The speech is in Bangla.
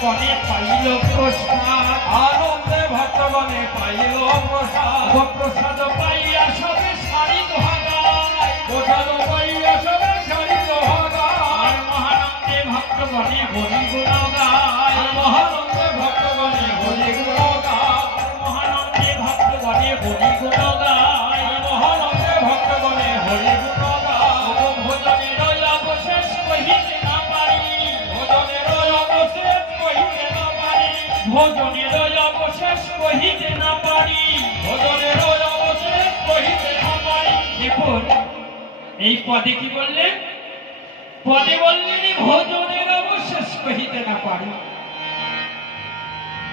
ভক্তগণে পাইল প্রসাদ, আনন্দে ভক্তগণে পাইল প্রসাদ, প্রসাদ পাইয়া সবে সারি দোহাগায়, প্রসাদ পাইয়া সবে সারি দোহাগায়, আর মহানন্দে ভক্তগণে হরি গুণ গায়, মহানন্দে ভক্তগণে হরি গুণ গায়, মহানন্দে ভক্তগণে হরি গুণ গায়, মহানন্দে ভক্তগণে হরি গুণ গায়। ভোজনের অবশেষ কহিতে না পারি, ভোজনের অবশেষ কহিতে না পারি, ভোজনের অবশেষ কহিতে না পারি, ভোজনের অবশেষ কহিতে না পারি। দেখুন এই পদে কি বললেন? পদে বললেন ভোজনের অবশেষ কহিতে না পারি।